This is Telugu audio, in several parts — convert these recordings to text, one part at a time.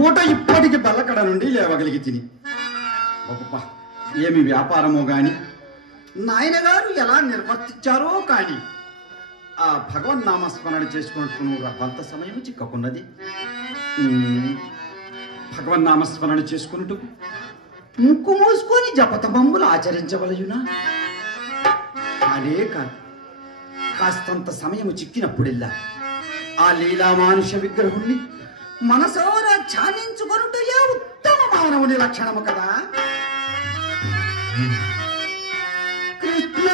పూట ఇప్పటికి బల్లకడ నుండి లేవగలిగి తిని గొప్ప ఏమి వ్యాపారమో గాని నాయనగారు ఎలా నిర్వర్తించారో కాని ఆ భగవన్నామస్మరణ చేసుకుంటున్న రవ్వంత సమయం చిక్కకున్నది. భగవన్నామస్మరణ చేసుకున్నట్టు ముక్కు మూసుకొని జపతమంబులు ఆచరించవలయునా? అదే కాదు, కాస్తంత సమయము చిక్కినప్పుడెల్లా ఆ లీలామానుష విగ్రహుణ్ణి మనసారా ధ్యానించుకొనుటయే ఉత్తమ మానవుని లక్షణము కదా. కృష్ణ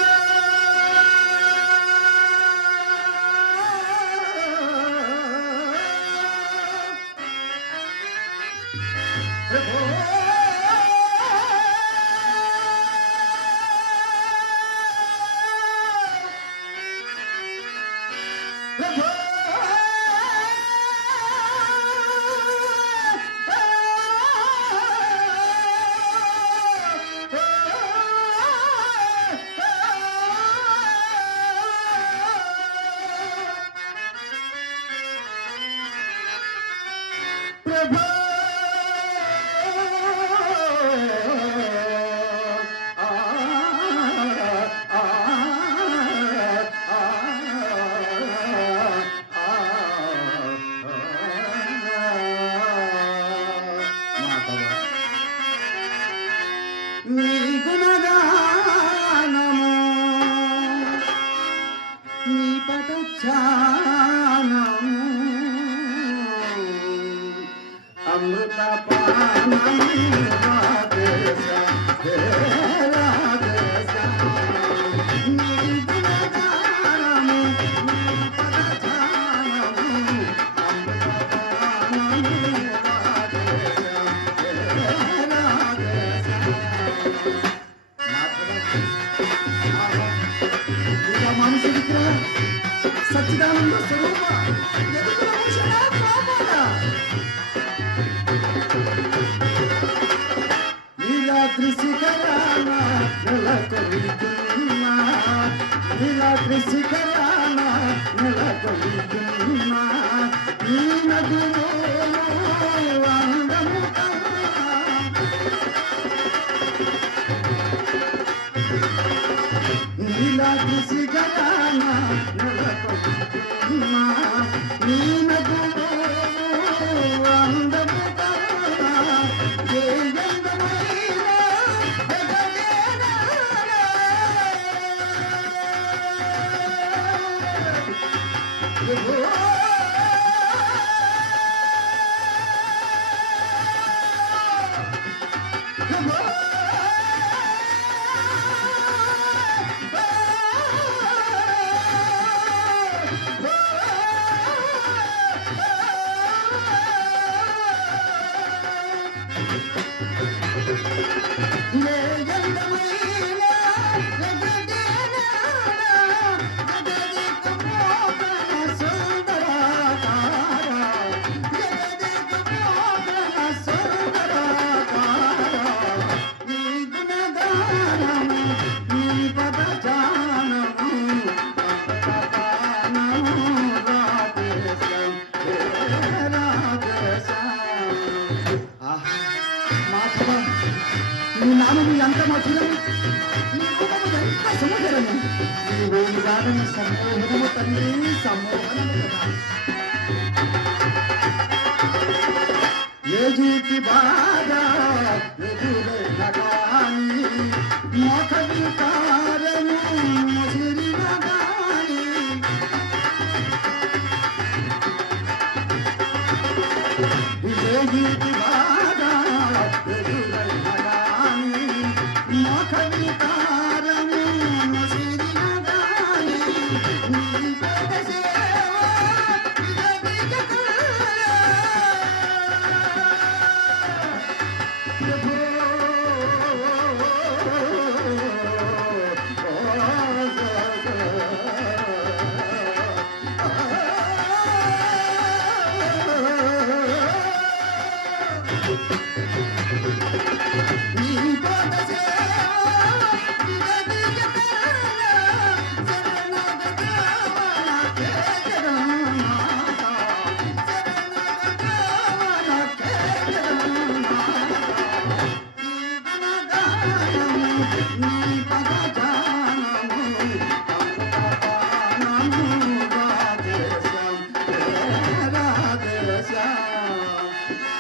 సచ్చిదానంద స్వరూప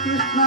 కృష్ణ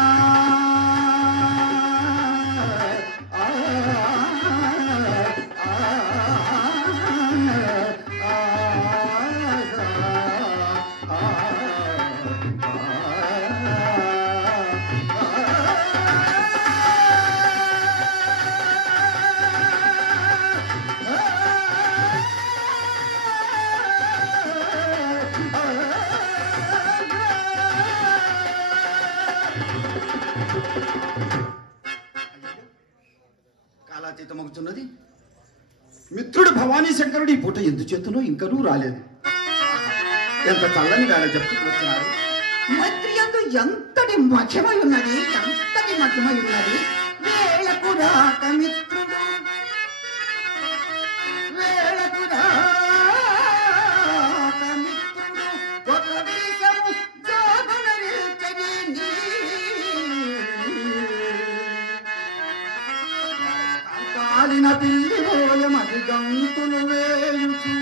కాలాతీతమవుతున్నది. మిత్రుడు భవానీ శంకరుడు ఈ పూట ఎందుచేతనో ఇంకనూ రాలేదు. ఎంత చల్లని వేళ చెప్తూ వచ్చినాడు. మైత్రి యందు ఎంతటి మధ్యమై ఉన్నది, ఎంతటి మధ్యమై ఉన్నది. వేళకు రాక మిత్రుడు, వేళకు రాక మిత్రుడు, ఒక విషము జాబనరిల్చని నీ. కాలిన పిల్లి పోయ మరి గంతులు వేయుచు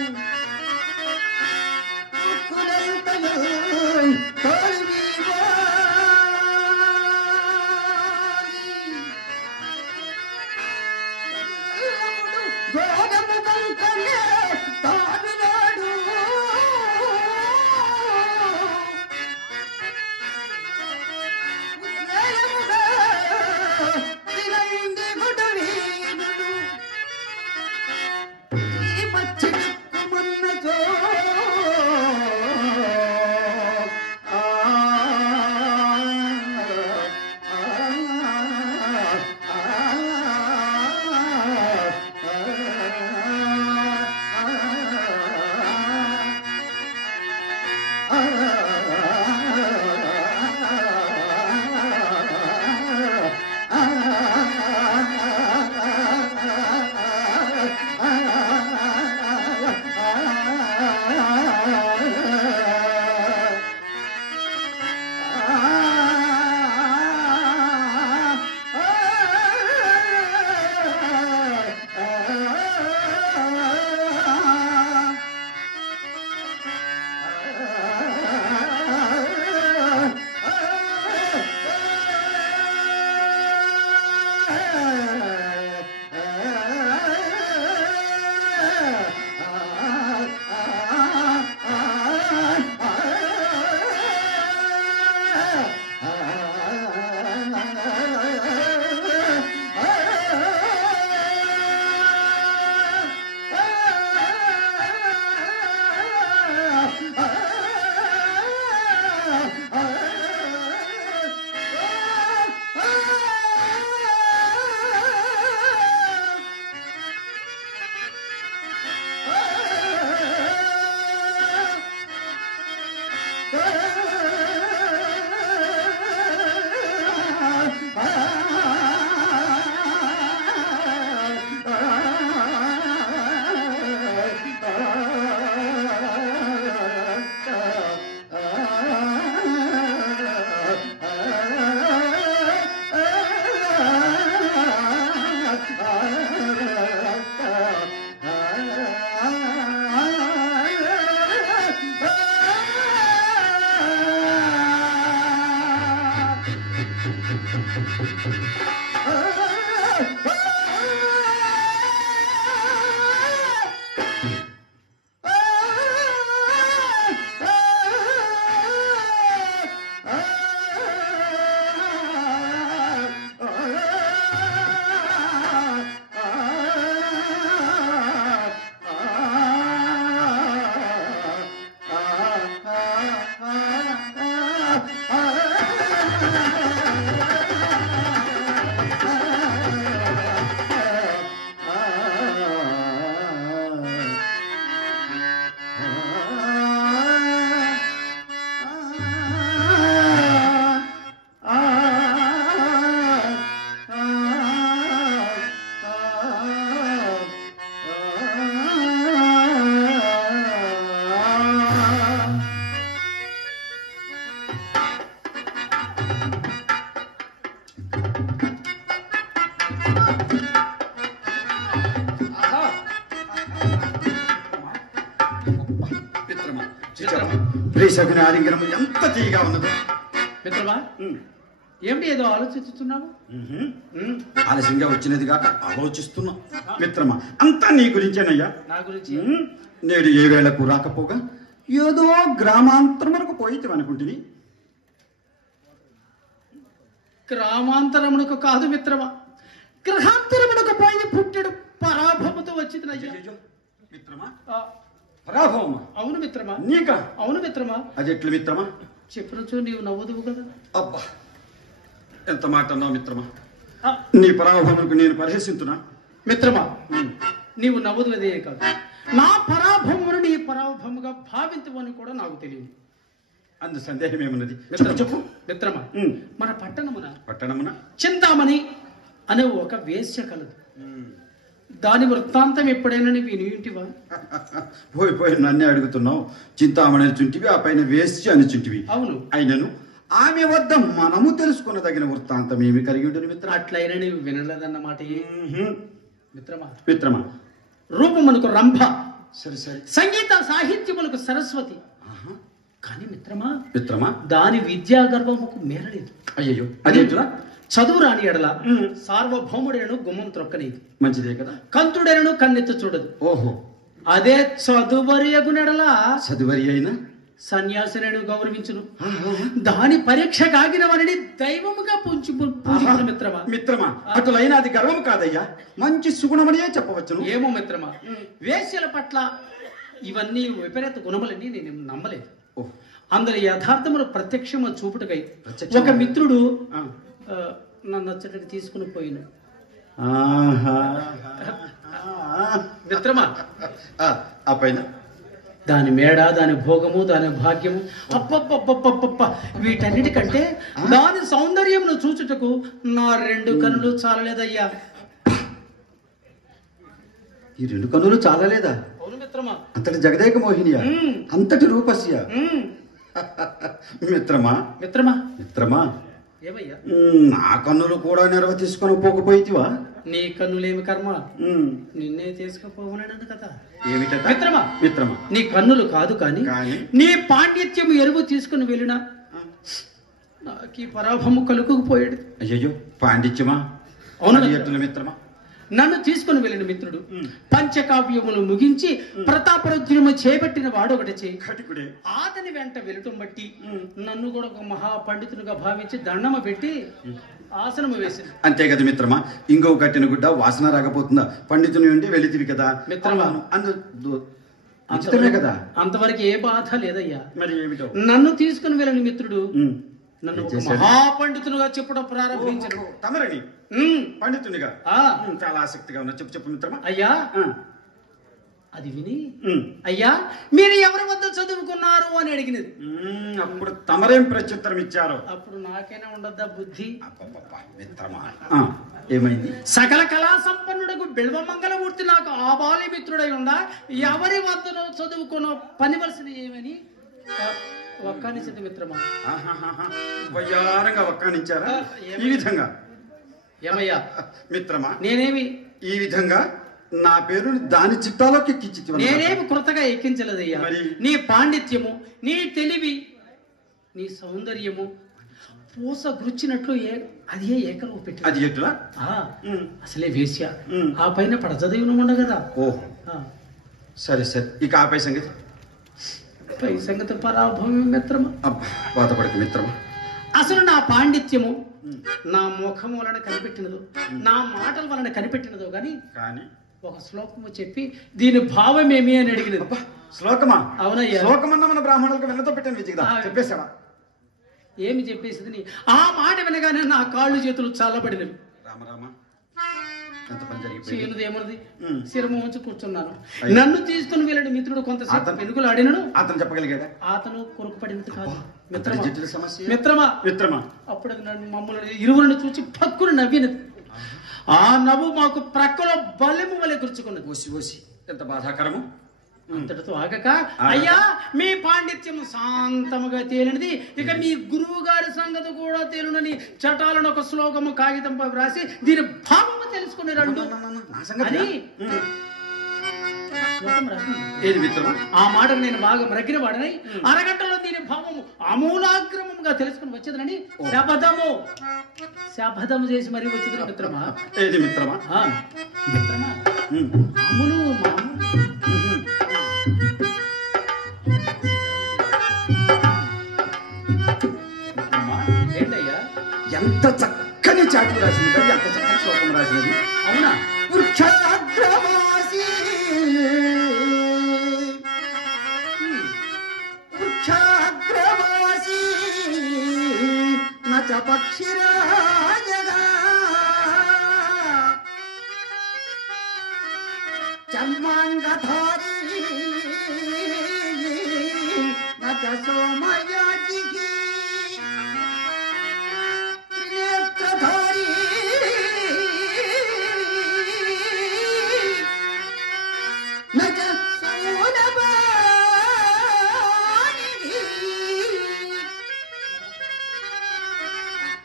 మిత్రమా ప్రియసగుని ఆలింగనము ఎంత తీయగా ఉన్నదో. మిత్రమా ఏమిటి ఏదో ఆలోచిస్తున్నావు? ఆలస్యంగా వచ్చినది కాక ఆలోచిస్తున్నా మిత్రమా. అంతా నీ గురించేనయ్యా. నా గురించి నేడు ఏ వేళకు రాకపోగా ఏదో గ్రామాంతరం వరకు పోయితే అనుకుంటుని. గ్రామాంతరమునకు కాదు మిత్రమా, గ్రహాంతరమునకు పోయి పుట్టెడు పరాభవముతో వచ్చింది అయ్యా. మిత్రమా పరాభవమా? అవును మిత్రమా. నీకా? అవును మిత్రమా. అది ఎట్లు మిత్రమా? చెప్పినచో నీవు నవ్వదువు కదా. అబ్బా ఎంత మాట అన్నావు మిత్రమా. నీ పరాభవములకు నేను పరిహసిస్తున్నా మిత్రమా. నీవు నవ్వదువదే కాదు, నా పరాభవమును నీ పరాభవముగా భావించవని కూడా నాకు తెలియదు. అందు సందేహం ఏమున్నది? చెప్పు మిత్రమా. మన పట్టణమున చింతామణి అనే ఒక వేశ్య కలదు. దాని వృత్తాంతం ఎప్పుడైనా నీవు వినింటివా? పోయి నన్నే అడుగుతున్నావు. చింతామణి చుంటివి, ఆ పైన వేశ్య అని చుంటివి. అవును. అయినను ఆమె వద్ద మనము తెలుసుకున్నదగిన వృత్తాంతం ఏమి కలిగి ఉంటుంది మిత్ర? అట్లయినా నీవు వినలేదన్నమాట. మిత్రమా మిత్రమా రూపమునకు రంభ, సరే సరే, సంగీత సాహిత్యములకు సరస్వతి. కానీ మిత్రమా దాని విద్యా గర్వముకు మేరలేదు. అయ్యో అదేంటురా? చదువు రాని ఎడల సార్వభౌముడేను గుమ్మం త్రొక్కనేది. మంచిదే కదా. కంతుడేను కన్నెత్తు చూడదు. ఓహో. అదే చదువరియగునెడల చదువరి అయినా సన్యాసినేను గౌరవించును. దాని పరీక్ష కాగిన వారిని దైవముగా పూజించును మిత్రమా. మిత్రమా అటులైనా అది గర్వం కాదయ్యా, మంచి సుగుణమనియే చెప్పవచ్చును. ఏమో మిత్రమా, వేశ్యల పట్ల ఇవన్నీ విపరీత గుణములని నేను నమ్మలేదు. అందరి యథార్థములు ప్రత్యక్షము చూపుటకై ఒక మిత్రుడు నన్ను వచ్చేటట్టు తీసుకుని పోయిన. మిత్రమా ఆ పైన దాని మేడ, దాని భోగము, దాని భాగ్యము, అప్పప్పప్పప్ప వీటన్నిటికంటే దాని సౌందర్యమును చూచుటకు నా 2 కనులు చాలలేదయ్యా. ఈ 2 కనులు చాలలేదా? అవును మిత్రమా. అంతటి జగదేక మోహినియా, అంతటి రూపస్య. మిత్రమా మిత్రమా మిత్రమా ఏమయ్యా? నా కన్నులు కూడా నిర్వహించుకొని పోకపోయితివా? నీ కన్నులేమి కర్మ, నిన్నే తీసుకుపోవనను కదా. ఏమిట మిత్రమా మిత్రమా నీ కన్నులు కాదు కానీ నీ పాండిత్యము ఎరువు తీసుకుని వెళ్ళినా నాకు ఈ పరాభము కలుగుకుపోయాడు. అయ్యో పాండిత్యమా? అవును మిత్రమా. నన్ను తీసుకుని వెళ్ళిన మిత్రుడు పంచకావ్యములు ముగించి ప్రతాపరుద్రము చేపట్టిన వాడు ఒకటి చేయి. అతని వెంట వెళ్ళటం బట్టి నన్ను కూడా ఒక మహాపండితునిగా భావించి దండమ పెట్టి ఆసనము వేసింది. అంతే కదా మిత్రమా. ఇంకో కట్టిన గుడ్డ వాసన రాకపోతుందా? పండితుని ఉండి వెళితివి కదా మిత్రమా. అంతమే కదా. అంతవరకు ఏ బాధ లేదయ్యా. మరి ఏమిటో? నన్ను తీసుకుని వెళ్ళిన మిత్రుడు నన్ను మహాపండితునిగా చెప్పడం ప్రారంభించాడు. తమరని పండితునిగా చాలా ఆసక్తిగా ఉన్నా. చెప్పు మిత్రమా. అయ్యా అది విని అయ్యా మీరు ఎవరి వద్ద చదువుకున్నారు అని అడిగినది. అప్పుడు తమరేం ప్రత్యుత్తరం ఇచ్చారు? అప్పుడు నాకైనా ఉండద్దా బుద్ధి? మిత్రమా ఏమైంది? సకల కళా సంపన్నుడకు బిల్వమంగళమూర్తి నాకు ఆబాలి మిత్రుడై ఉండా ఎవరి వద్దనో చదువుకునో పనివలసింది ఏమని ఒక్కానించింది మిత్రమా. వయ్యారంగా ఒక్కానించారా? ఈ విధంగా ఏమయ్యా మిత్రమా నేనేమి ఈ విధంగా నా పేరుని దాని చిత్తాలోకి ఎక్కించి నేనేమి కృతగా ఎక్కించలేదయ్యా. నీ పాండిత్యము, నీ తెలివి, నీ సౌందర్యము పూస గుచ్చినట్లు అదే ఏకరవు పెట్టి. అది ఎట్లా? అసలే వేశ్య, ఆ పైన పడచదీవనం ఉండ కదా. ఓహో సరే సరే. ఇక ఆపై సంగతి పై సంగతి పరాభవం మిత్రమా. బాధపడకు మిత్రమా. అసలు నా పాండిత్యము నా ముఖం వలన కనిపెట్టినదో, నా మాటల వలన కనిపెట్టినదో కానీ ఒక శ్లోకము చెప్పి దీని భావం ఏమి అని అడిగినది. శ్లోకమా? అవునయ్యా. శ్లోకమన్నా మన బ్రాహ్మణులకు వెన్నతో పెట్టాను విజయ్ చెప్పేసావా? ఏమి చెప్పేసింది? ఆ మాట వినగానే నా కాళ్ళు చేతులు చల్లబడినవి. రామరామ ఏమున్నది శిరము ఉంచి కూర్చున్నాను. నన్ను తీసుకుని వెళ్ళండి మిత్రుడు కొంతసేపు వెనుకలు ఆడినను. అతను చెప్పగలిగాడా? అతను కొరుకుపడినది కాదు సమస్య. మిత్రమా మిత్రమా అప్పుడు మమ్మల్ని ఇరువురిని చూసి పక్కును నవ్వినది. ఆ నవ్వు మాకు ప్రక్కలో బల్లెము వలె గుర్చుకున్నది. ఓసి ఓసి ఎంత బాధాకరము. అంతటితో ఆగక అయ్యా మీ పాండిత్యము శాంతముగా తేలినది, ఇక మీ గురువు గారి సంగతి కూడా తేలునని చటాలను ఒక శ్లోకము కాగితంపై వ్రాసి దీని భావము తెలుసుకుని రండు అని ఆ మాట నేను బాగా మ్రగిన వాడనై అరగంటలో దీని భావము ఆమూలాగ్రమంగా తెలుసుకుని వచ్చేదనని శపథము చేసి మరీ వచ్చేది మిత్రమా. ఏది మిత్రమా? మిత్రమా మామూలు ఏంటయ్యా ఎంత చక్కని చాటు రాసినది, ఎంత చక్కని శ్లోకం రాసినది. అవునా? వృక్షాగ్రవాసి వృక్షాగ్రవాసి నచ పక్షిరాజగా చర్మాంగధారీ నచ సోమయాజికి త్రినేత్రధారీ నచ సూనబాణిః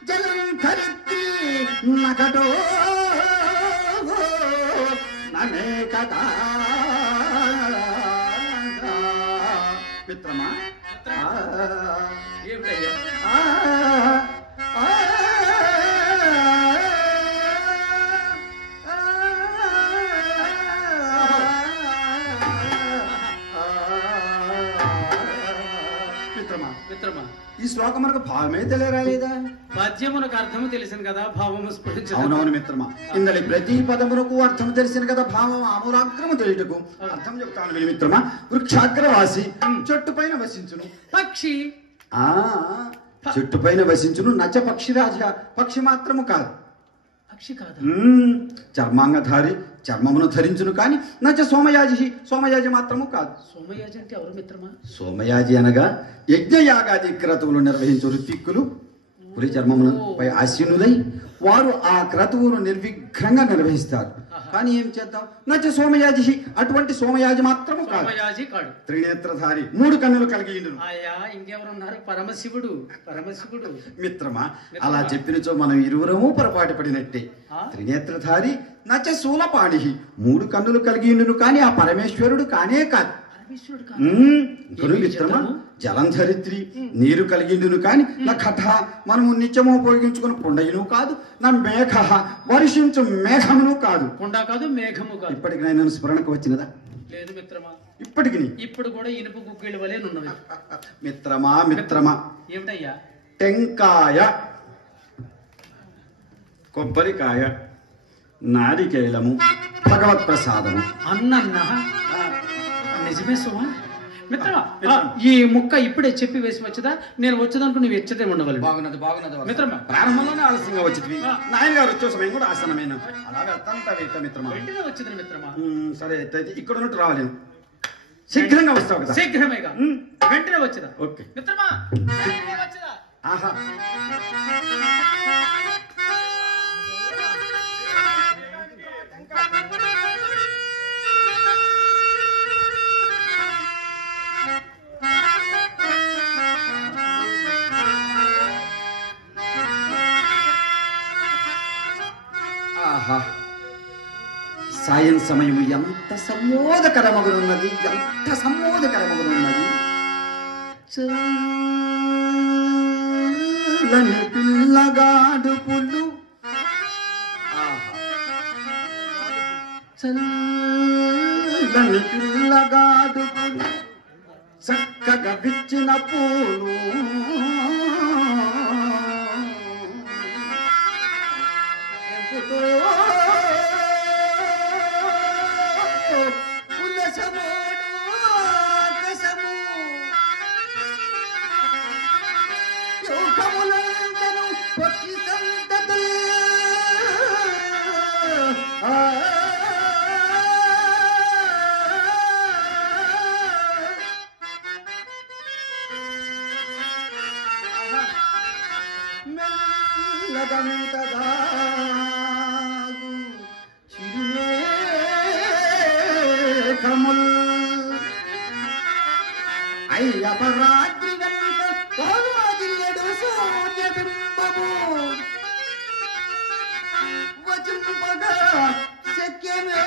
జలం ధరిత్రీ నకటో నమేకదా. మిత్రమా ఏమిటయ్యా? మిత్రమా ఈ శ్లోకం మనకు భావమే తెలియరాలేదా? పద్యమునకు అర్థము తెలిసింది కదా, భావము స్ఫురించదు. అవునవును మిత్రమా, ఇందలి ప్రతి పదమునకు అర్థం తెలిసిన కదా, భావం ఆమూలాగ్రము తెలియటకు అర్థం చెప్తాను విని మిత్రమా. వృక్షాగ్రవాసి చెట్టు పైన వసించును పక్షి చెట్టు పైన వసించును. నచ్చ పక్షిరాజ పక్షి మాత్రము కాదు, పక్షి కాదు. చర్మాంగధారి చర్మమును ధరించును కాని నచ్చ సోమయాజి సోమయాజి మాత్రము కాదు. సోమయాజి అంటే ఎవరు మిత్రమా? సోమయాజి అనగా యజ్ఞయాగాది క్రతువులు నిర్వహించు ఋత్విక్కులు పులి చర్మముపై ఆసీనులై వారు ఆ క్రతువును నిర్విఘ్నంగా నిర్వహిస్తారు. కానీ ఏం చేద్దాం, నచ్చ సోమయాజి అటువంటి సోమయాజి మాత్రము కాదు. సోమయాజి కాడు. త్రినేత్రధారి 3 కన్నులు కలిగి ఉండును. ఆయా ఇంకెవరున్నారు? పరమశివుడు. మిత్రమా అలా చెప్పినచో మనం ఇరువురము పొరపాటు పడినట్టే. త్రినేత్రధారి నచ్చ శూలపాణి 3 కన్నులు కలిగి ఉండును కానీ ఆ పరమేశ్వరుడు కానే కాదు. మిత్రమా జలంధరిత్రి నీరు కలిగిండును కాని నా కథ మనము నిత్యము ఉపయోగించుకుని పుండయును కాదు, నా మేఘ వర్షించు మేఘమును కాదు. కొండ కాదు, మేఘము కాదు. ఇప్పటికి నేను స్మరణకు వచ్చినదా? లేదు మిత్రమా. ఇప్పటికి ఇప్పుడు కూడా ఇనుప గుగ్గిళ్ళ వలె ఉన్నవి. మిత్రమా ఏమిటయ్యా? టెంకాయ, కొబ్బరికాయ, నారికేలము, భగవత్ ప్రసాదము. అన్న నిజమే సోమా. మిత్రమా ఈ ముక్క ఇప్పుడే చెప్పి వేసి వచ్చదా? నేను వచ్చేదానికి నువ్వు ఎచ్చటే ఉండవాలి. బాగున్నది మిత్రమా. ప్రారంభంలోనే ఆలస్యంగా వచ్చింది. నాయన గారు వచ్చే సమయం కూడా ఆసనమైన అలాగే మిత్రమా. వెంటనే వచ్చింది మిత్రమా. సరే అయితే ఇక్కడ ఉన్నట్టు రావాలి. శీఘ్రంగా వస్తావు కదా? శీఘ్రమేగా, వెంటనే వచ్చదా? ఓకే మిత్రమా. వచ్చదా? ఆహా సాయం సమయం ఎంత సమ్మోదకరమగునున్నది, ఎంత సమ్మోదకరమగునున్నది. చల్లని పిల్లగాడు పుల్లు, చల్లని పిల్లగాడు పుల్లు చక్కగా విచ్చిన పూలు అయ్యపరాత్రి వెనుక సూర్యబింబము వచింపగా శక్యమే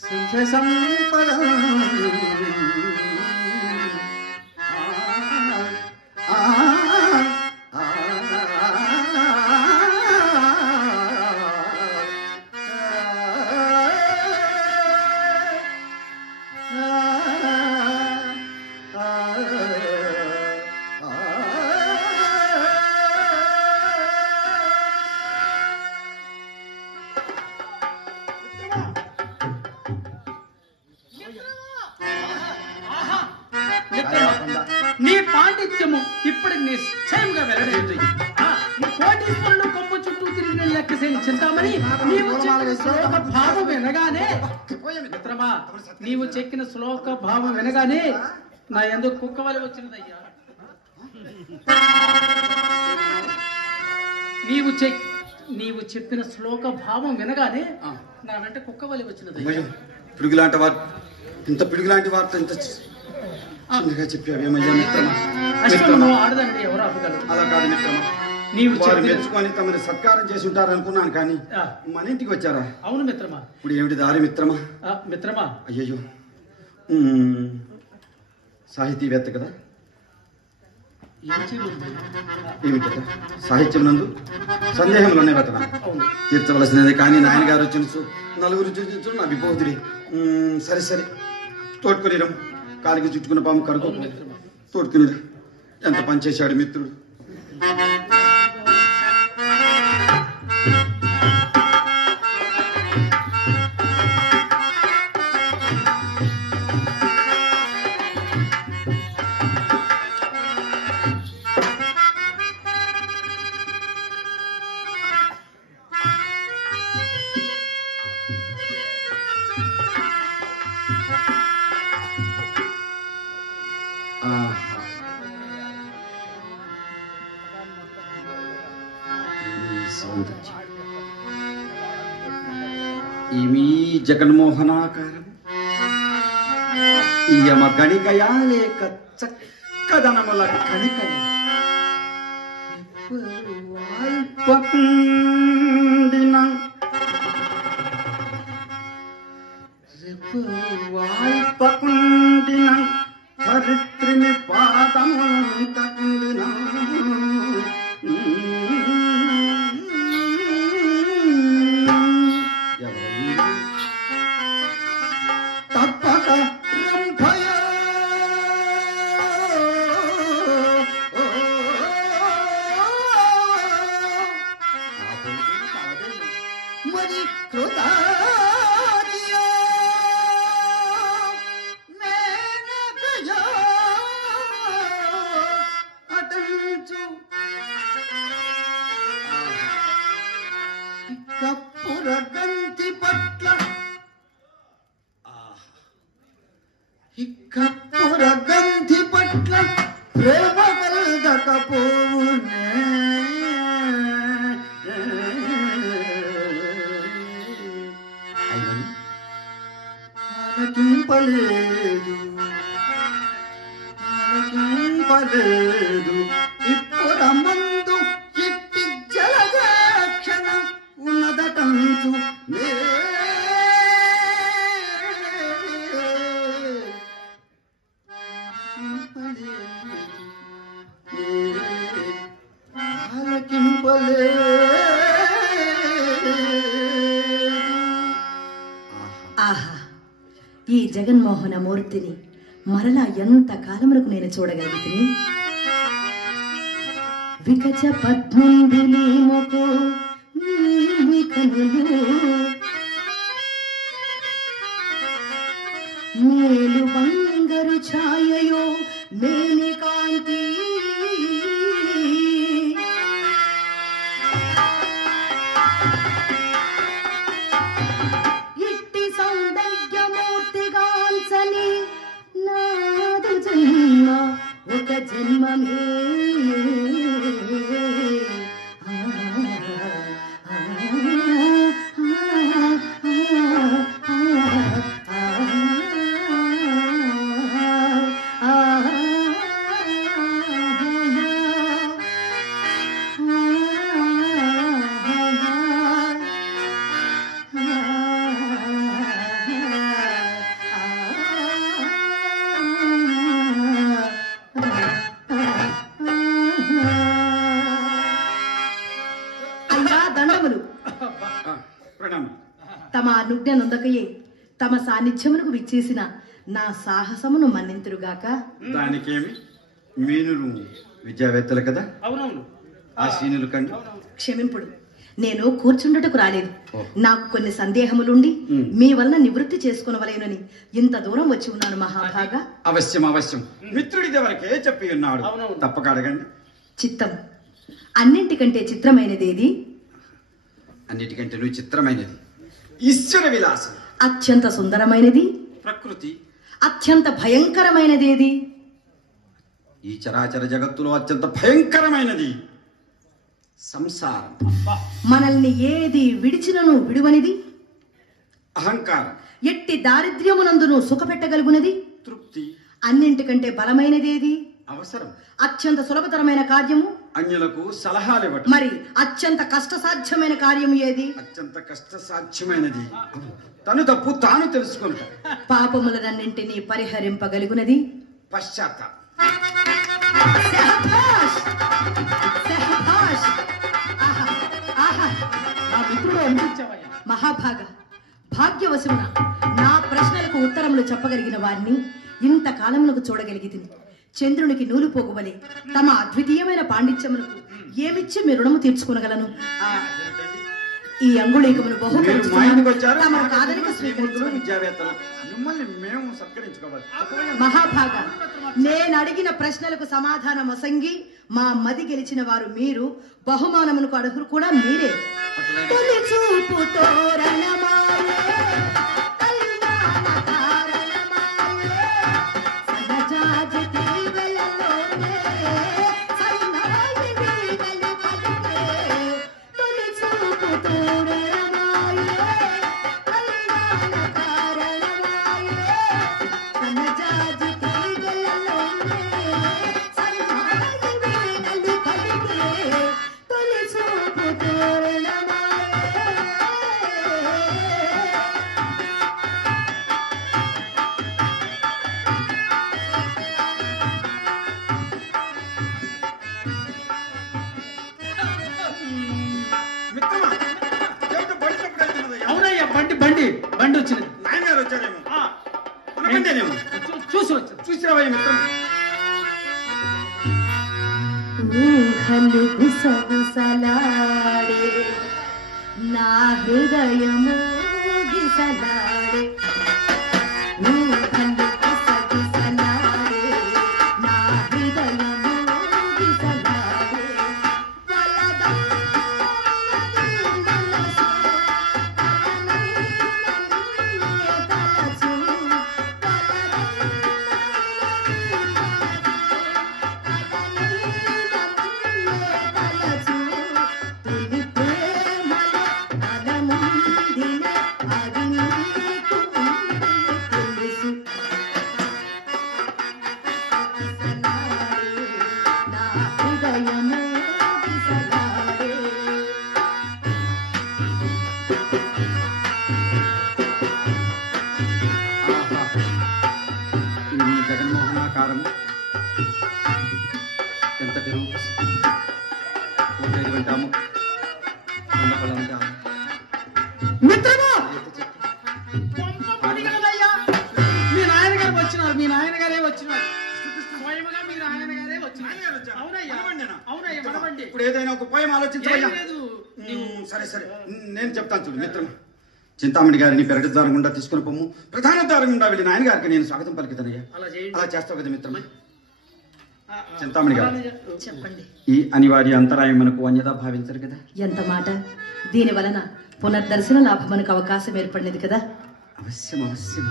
సంచరించే సంపద నీ పాండిత్యము ఇప్పుడు నిశ్చయంగా వెల్లడైంది. ఈ కోటీశ్వరులు కొమ్మ చుట్టూ తిరిగిన లెక్కసేని చింతామణి నీవు చెప్పిన శ్లోక భావం వినగానే మిత్రమా, నీవు చెక్కిన శ్లోక భావం వినగానే నా ఎందుకు కుక్కవలి వచ్చినదయ్యా. నీవు చెప్పిన శ్లోక భావం వినగానే నా వెంట కుక్కవలి వచ్చినదయ్యా. పిడుగులాంటి వార్త, ఇంత పిడుగులాంటి వార్త ఇంత చిన్నగా చెప్పావేమయ్యా మిత్రమా. ఆడదండి ఎవరు ఆపగలరు. అలా కాదు మిత్రమా, నీవు వారు మెచ్చుకొని తమని సత్కారం చేసి ఉంటారనుకున్నాను, కానీ మన ఇంటికి వచ్చారా? అవును మిత్రమా. ఇప్పుడు ఏమిటి దారి మిత్రమా? మిత్రమా, అయ్యయ్యో, సాహితీవేత్త కదా, ఏమిట సాహిత్యం నందు సందేహంలోనే వెతనా తీర్చవలసినది. కానీ నాయన గారు వచ్చిన నలుగురు చూపించు నా విభోధుడి. సరే సరే, తోడుకొని కాలికి చుట్టుకున్న పాము కడుకు తోడుకుని ఎంత పనిచేశాడు మిత్రుడు. ఏమీ జగన్మోహనాకారం, యమ గణికయా లేక చక్కదనముల కణికయ వాల్పకుండిన చరిత్రిని పాదముంతకుండిన తప్పక రంభయ మరి కృతాదియ మేనకయ అటంచు కప్పుర గంతి పట్ల కప్పుర గంధి పట్ల ప్రేమ కలగకపోవునే ఆలకింపలేదు ఇప్పుడు మందు చిట్టి జలజాక్షణ ఉన్నదటంచు ఆహా, ఈ జగన్మోహన మూర్తిని మరలా ఎంత కాలములకు నేను చూడగలిగితే. వికచ పద్మంబులీముకు మేలు బంగారు ఛాయయో మేని కాంతి ఇట్టి సౌందర్యమూర్తిగాంచని నాదు జన్మ ఒక జన్మమే. మా అనుజ్ఞ నొందకయే తమ సాన్నిధ్యమునకు విచ్చేసిన నా సాహసమును మన్నింతురుగాక. దానికేమి, మీనురు విద్యావేత్తలు కదా, అవునవును. ఆ సీనులు కండి. క్షమింపుడు, నేను కూర్చుండుటకు రాలేదు. నాకు కొన్ని సందేహములుండి మీ వలన నివృత్తి చేసుకునవలేనని ఇంత దూరం వచ్చి ఉన్నాను మహాభాగా. అవశ్యం అవశ్యం, మిత్రుడిది వరకే చెప్పి ఉన్నాడు, తప్పక అడగండి. చిత్తం అన్నింటికంటే చిత్రమైనదేది? అన్నిటికంటే నువ్వు చిత్రమైనది ఈశ్వర విలాసం. అత్యంత సుందరమైనది? ప్రకృతి. అత్యంత భయంకరమైనదేది? ఈ చరాచర జగత్తులో అత్యంత భయంకరమైనది సంసారం. మనల్ని ఏది విడిచినను విడువనిది? అహంకారం. ఎట్టి దారిద్ర్యమునందును సుఖపెట్టగలుగునది? తృప్తి. అన్నింటికంటే బలమైనదేది? అవసరం. అత్యంత సులభతరమైన కార్యము? అన్యులకు సలహాలు ఇవ్వటం. మరి అత్యంత కష్టసాధ్యమైన కార్యము ఏది? అత్యంత కష్టసాధ్యమైనది తను తప్పు తాను తెలుసుకుంటా. పాపములనన్నింటినీ పరిహరింపగలుగునది? పశ్చాత్తాపం. శభాష్! శభాష్! ఆహా! ఆహా! నా మిత్రుడు అనిపించావయ్యా. మహాభాగ, భాగ్యవశమున నా ప్రశ్నలకు ఉత్తరములు చెప్పగలిగిన వారిని ఇంతకాలమునకు చూడగలిగితిని. చంద్రునికి నూలు పోగువలే తమ అద్వితీయమైన పాండిత్యమునకు ఏమిచ్చి మీ రుణము తీర్చుకునగలను? ఈ అంగుళీకమును బహుకరించుకున్నాను. కాదనిక స్వీకరించుకుని విద్యావేత్తలు మిమ్మల్ని మేము సత్కరించుకోవాలి. మహాభాగ, నేను అడిగిన ప్రశ్నలకు సమాధానం అసంగి మా మది గెలిచిన వారు మీరు, బహుమానమునకు అర్హులు కూడా మీరే. తొలి చూపు తోరణమాయే, కళ్యాణ కారణమాయే, సహజాజి దీవెలలోనే సన్నాయి వీణలు పలికే. తొలి చూపు తోరణమాయే, కళ్యాణ కారణమాయే, సహజాజి దీవెలలోనే సన్నాయి వీణలు పలికే. తొలి చూపు తోరణమాయే. మిత్రమా, ఏమిటో బడి తప్పుడు వెళ్తున్నదయ్యా? అవునయ్యా, బండి బండి బండి వచ్చింది. నాయనగారు వచ్చారేమో, ఆ, మనకంటేనేమో. చూసి వచ్చాను. చూసిరావయ్య మిత్రమా. ఊహలు గుసగుసలాడే, నా హృదయము గిసలాడే. ఊహలు గుసగుసలాడే, నా హృదయము గిసలాడే. వలదన్నది మనసు, తననైనన్నే తలచు. ఆహా, ఇది మీ జగన్మోహనాకారము. ఎంతటి రూపసి, వింటాము. మిత్రమా, కొంప మునిగినదయ్యా. మీ నాయనగారు వచ్చినారు, మీ నాయనగారే వచ్చినారు. స్వయముగా మీ నాయనగారే వచ్చినారు. అవునయ్యా, అవునయ్యా, మనవండి. ఇప్పుడు ఏదైనా ఒక పోయం ఆలోచించవయ్యా. ఏం లేదు. సరే సరే, నేను చెప్తాను చూడు మిత్రమా. చింతామణి గారిని పెరటి ద్వారం గుండా తీసుకుని పొమ్ము. ప్రధాన ద్వారం గుండా వెళ్ళి నాయన గారికి నేను స్వాగతం పలుకుతానయ్యా. అలా చేయండి. అలా చేస్తావు కదా మిత్రమా. చింతామణి గారు, చెప్పండి. ఈ అనివార్య అంతరాయం మనకు అన్యదా భావించరు కదా. ఎంత మాట! దీని వలన పునర్దర్శన లాభమునకు అవకాశం ఏర్పడినది కదా. అవశ్యం అవశ్యం.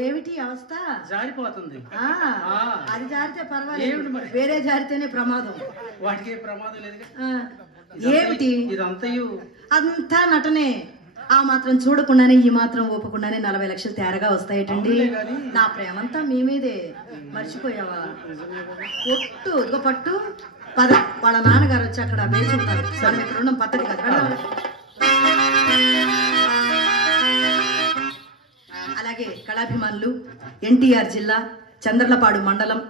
ఏమిటి అవస్థ? జారిపోతుంది. అది జారితే ఏమిటి పర్వాలేదు, మరి? వేరే జారితేనే ప్రమాదం. వాటికి ఏ ప్రమాదం లేదుగా. ఏమిటి ఇదంతయు అంతా నటనే? ఆ మాత్రం చూడకుండానే ఈ మాత్రం ఊపకుండానే 40 లక్షలు తేరగా వస్తాయటండి. నా ప్రేమంతా మీ మీదే, మర్చిపోయావా? పొట్టు ఇదిగో పట్టు, పద. వాళ్ళ నాన్నగారు వచ్చి అక్కడ వేచి ఉంటారు. మనం ఇక్కడ ఉన్న పద్ధతి కాదు. అలాగే కళాభిమానులు, ఎన్టీఆర్ జిల్లా, చంద్రలపాడు మండలం